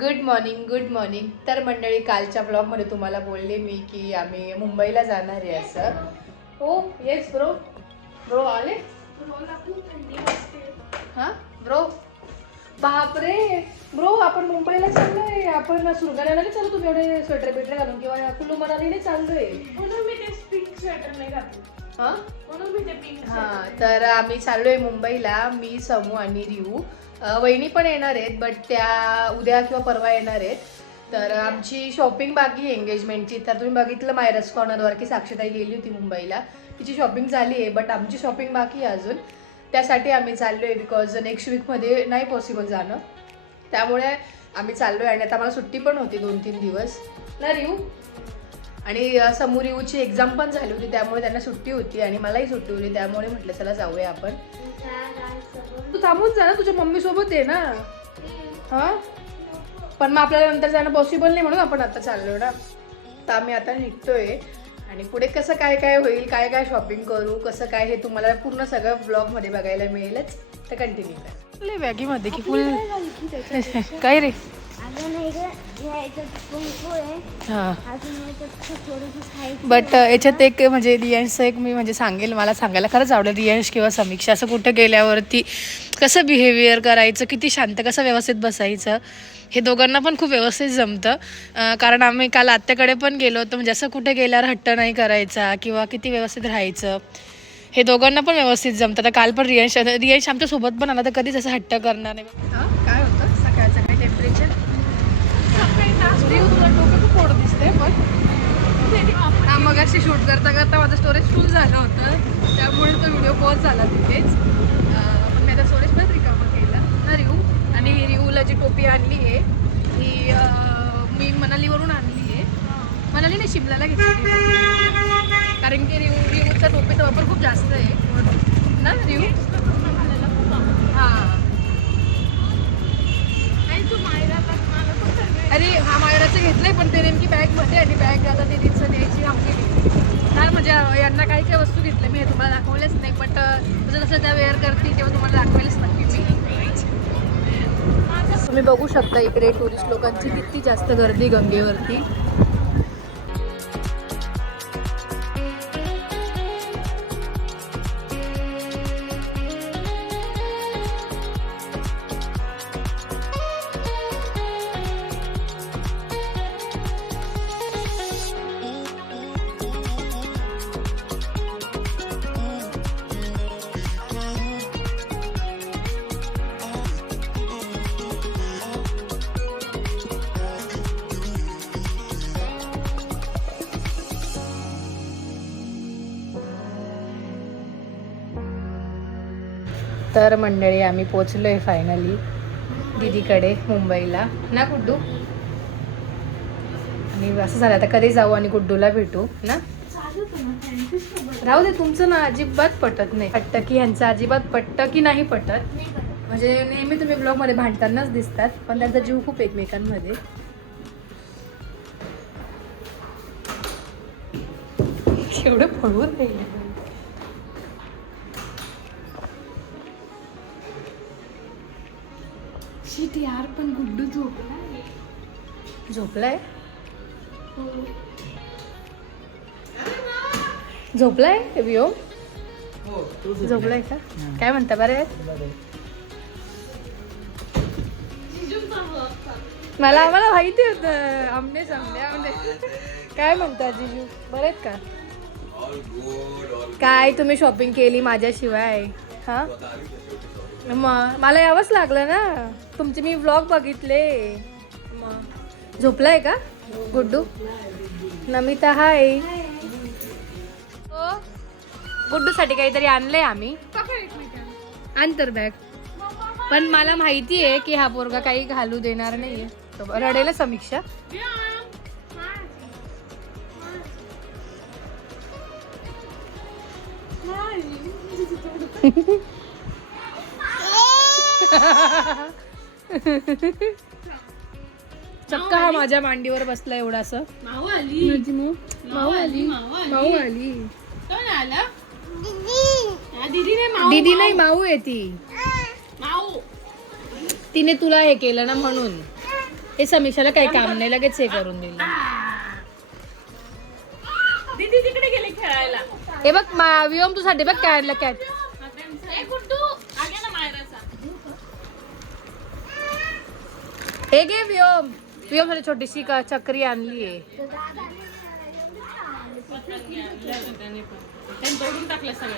Good morning. तर मंडळी, कालच्या ब्लॉगमध्ये तुम्हाला बोलले मी की आम्ही मुंबईला जाणार आहे असं. हो येस ब्रो आले. हां ब्रो, बापरे ब्रो, आपण मुंबईला चाललोय. आपण सुरगाण्याला नाही चालू तुम्ही एवढे स्वेटर बिटर घालून, किंवा कुल्लू मनालीने चाललोय म्हणून मी ते पिंक स्वेटर नाही घातलं. म्हणून मी ते पिंक. हां, तर आम्ही चाललोय मुंबईला. मी, समू आणि रिऊ. वहिनी पण येणार आहेत, बट त्या उद्या किंवा परवा येणार आहेत. तर आमची शॉपिंग बाकी आहे एंगेजमेंटची. तर तुम्ही बघितलं मायरस कॉर्नरवर की साक्षीताई गेली होती मुंबईला. तिची शॉपिंग झाली आहे, बट आमची शॉपिंग बाकी आहे अजून. त्यासाठी आम्ही चाललो आहे, बिकॉज नेक्स्ट वीकमध्ये नाही पॉसिबल जाणं. त्यामुळे आम्ही चाललो आहे. आणि आता मला सुट्टी पण होती 2-3 दिवस ना रिऊ. आणि समोर रिऊची एक्झाम पण झाली होती, त्यामुळे त्यांना सुट्टी होती आणि मलाही सुट्टी होती. त्यामुळे म्हटलं चला जाऊया आपण. तू थांबून जा ना, तुझ्या मम्मी सोबत आहे ना. हां, पण मग आपल्याला नंतर जाणं पॉसिबल नाही, म्हणून आपण आता चाललो ना. तर आम्ही आता निघतोय आणि पुढे कसं काय काय होईल, काय काय शॉपिंग करू, कसं काय, हे तुम्हाला पूर्ण सगळं ब्लॉगमध्ये बघायला मिळेलच. तर कंटिन्यू करा. बॅगीमध्ये की फुल काय रे. हां, बट याच्यात एक म्हणजे रियांशचं एक मी म्हणजे मला सांगायला खरंच आवडेल. रियांश किंवा समीक्षा असं कुठं गेल्यावरती कसं बिहेवियर करायचं, किती शांत, कसं व्यवस्थित बसायचं, हे दोघांना पण खूप व्यवस्थित जमतं. कारण आम्ही काल आत्याकडे पण गेलो होतो. म्हणजे असं कुठे गेल्यावर हट्ट नाही करायचा किंवा किती व्यवस्थित राहायचं, हे दोघांना पण व्यवस्थित जमतं. तर काल पण रियांश आमच्यासोबत पण आला तर कधीच असं हट्ट करणार नाही. काय होतं सकाळचं काही टेम्परेचर? तुला डोकं खूप मोठं दिसतंय. पण मग अशी शूट करता करता माझं स्टोरेज फुल झालं होतं, त्यामुळे तो व्हिडिओ पॉज झाला तिथेच. पण मी आता स्टोरेज पण रिकामं केलं ना रिऊ. आणि रिऊला जी टोपी आणली आहे ही मी मनालीवरून आणली आहे. मनाली नाही, शिमल्याला घेतली, कारण की रिऊचा टोपीचा वापर खूप जास्त आहे ना रिऊ. हां, अरे हा मायराचं घेतलंय, पण ते नेमकी बॅगमध्ये, आणि बॅग आता ते दिवसात द्यायची आमची. नाही म्हणजे यांना काही काही वस्तू घेतल्या मी, हे तुम्हाला दाखवलेच नाही, बट जसं जसं त्या वेअर करतील तेव्हा तुम्हाला दाखवायलाच नक्की मी. तुम्ही बघू शकता इकडे टुरिस्ट लोकांची किती जास्त गर्दी गंगेवरती. तर मंडळी, आम्ही पोचलो आहे फायनली दीदीकडे मुंबईला ना गुड्डू. आणि असं झालं आता कधी जाऊ आणि गुड्डूला भेटू ना. राहू दे, तुमचं ना अजिबात पटत नाही. पटतं की ह्यांचं अजिबात पटतं की नाही पटत. म्हणजे नेहमी तुम्ही ब्लॉगमध्ये भांडतानाच दिसतात, पण त्यांचा जीव खूप एकमेकांमध्ये. केवढं पळवून राहिले. शिट यार, पण गुड्डू झोपलाय. झोपलाय विओ, झोपलाय का? काय म्हणता, बरं आहे? आम्हाला माहिती होतं. आमने काय म्हणता जिजू, बरं आहेत का? काय तुम्ही शॉपिंग केली माझ्याशिवाय? हा, मग मला यावंच लागलं ना. तुमचे मी व्लॉग बघितले. मग झोपलाय का गुड्डू? नमिता हाय. गुड्डूसाठी काहीतरी आणलंय आम्ही. अंतर बॅग. पण मला माहिती आहे की हा पोरगा काही घालू देणार नाहीये. रडेल समीक्षा. चक्का हा माझ्या मांडीवर बसला एवढासा. माऊ आली. दीदी नाही, माऊ आहे ती. तिने तुला हे केलं ना म्हणून. हे समीक्षाला काही काम नाही, लगेच हे करून दिलं. दीदी तिकडे गेले खेळायला. हे बघ व्योम तुझ्यासाठी बघ काय आणलं कॅट. हे घे व्योम. व्योम साठी छोटीशी चक्री आणली आहे.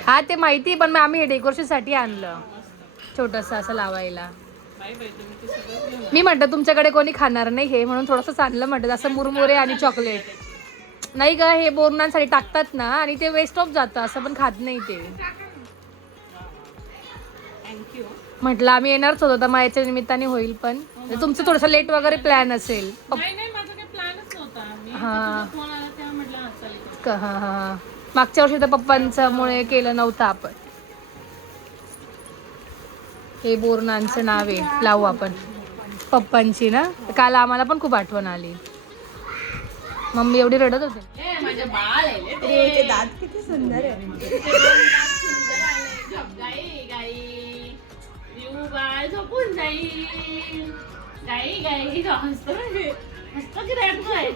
हा ते माहिती, पण मग आम्ही हे डेकोरेशन साठी आणलं छोटस असं लावायला. मी म्हटलं तुमच्याकडे कोणी खाणार नाही हे, म्हणून थोडंसं आणलं म्हटलं, असं मुरमुरे आणि चॉकलेट. नाही का हे बोरणांसाठी टाकतात ना, आणि ते वेस्ट ऑफ जातं, असं पण खात नाही ते. म्हटलं आम्ही येणारच होतो, तर मग याच्या निमित्ताने होईल. पण तुमचं थोडंसं लेट वगैरे प्लॅन असेल. हा हा, मागच्या वर्षी तर पप्पांच्यामुळे केलं नव्हतं आपण. हे बोरणांचं नाव आहे, लावू आपण पप्पांची ना. काल आम्हाला पण खूप आठवण आली. मम्मी एवढी रडत होते. दात किती सुंदर आहे. झोपून जाईल. गाई गाई हसतो की रडतोय.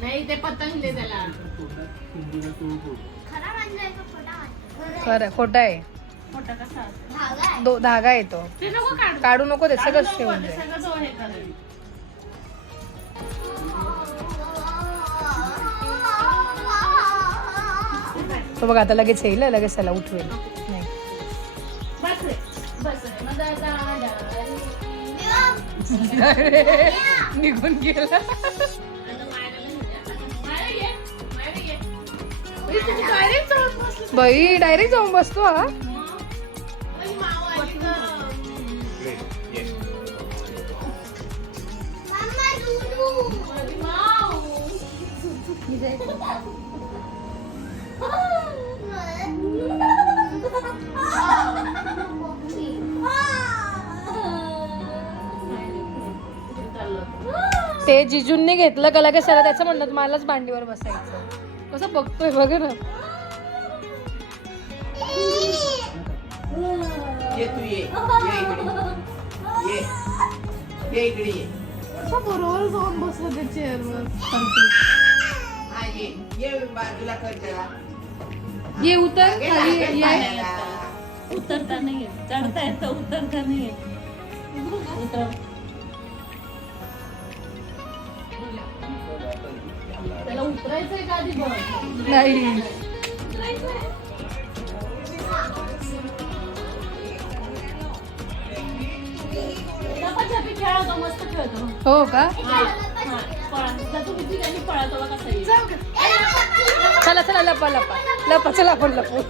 नाही ते पतंग दे त्याला. खरं खोटं आहे. धागा येतो, काढू नको ते सगळं ठेवून दे. तो बघ आता लगेच येईल, लगेच त्याला उठवेल. नाही निघून गेला. बाई डायरेक्ट जाऊन बसतो हा. ते जिजूंनी घेतलं का लगेच सगळं त्याचं म्हणणं मलाच मांडीवर बसायचं. कसं बघतोय बघ ना. बरोबर जाऊन बसलं त्या चेअरवर. ये उतर खाली ये. उतरता नाही चढता येतं, उतरता नाही. त्याला उतरायचंय का आधी बघ. नाही खेळतो, मस्त खेळतो. हो का. चला चला लपा लपा लपा, चला आपण लपू.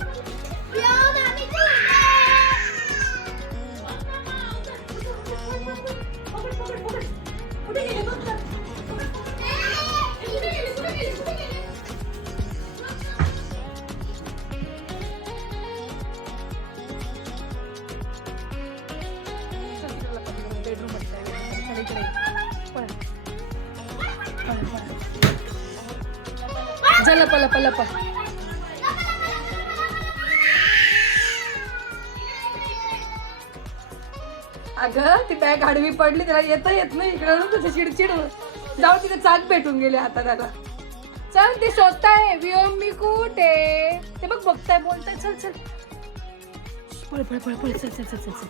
लपा लपा लपा. अगं ती बॅग आडवी पडली, त्याला येता येत नाही इकडे, तुझी चिडचिड. जाऊ तिथे चाक भेटून गेले आता त्याला. चल ते शोधताय व्योम मी कुठे ते बघ, बघताय बोलताय. चल चल पळ पळ पळ पळ. चल चल चल चल चल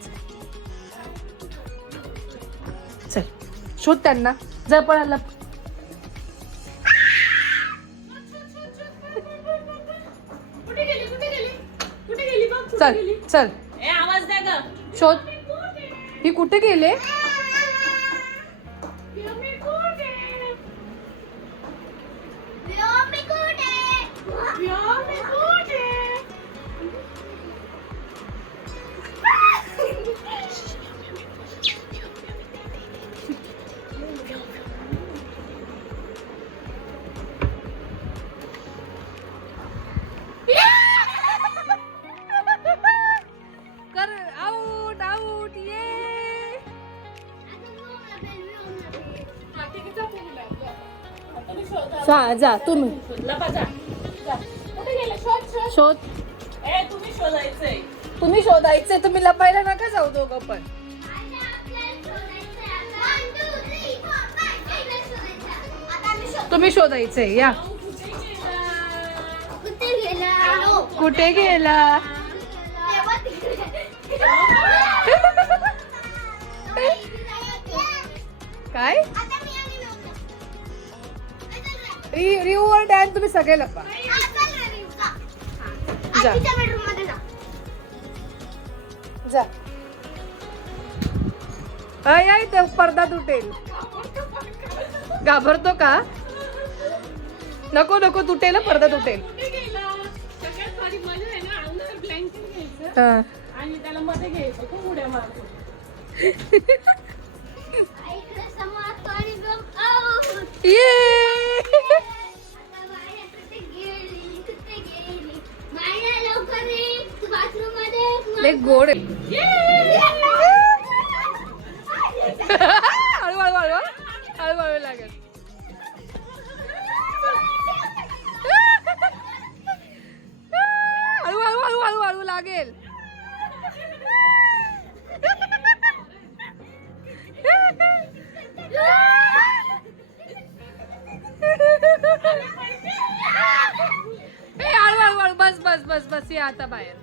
चल शोध त्यांना. जा पळाला. चल चल आवाज द्या ग. शोध. ही कुठे गेले. तुम्ही शोधा. जा तुम्ही लपा जा. जा. कुठे गेले? शोध शोध. शोध. तुम्ही शोधायचंय. तुम्ही शोधायचे, तुम्ही लपायला नका जाऊ दोघं पण. तुम्ही शोधायचे या. कुठे गेला? काय रिव्हर डॅम तुम्ही सगळे लपा. जा जा. अय ते पडदा तुटेल. घाबरतो का? नको नको तुटेल, पडदा तुटेल. कुठे गेला? सगळ्यात भारी मजा आहे ना, अंगावर ब्लँकेट घ्यायचं हा. आणि त्याला मध्ये घ्यायचं, खूप उड्या मारतो. ये लय गोड आहे. हळूहळू हळू हळूहळू लागेल. हळूहळू हळूहळू हळू लागेल. हळूहळू हळू. बस बस बस बस. या आता बाहेर.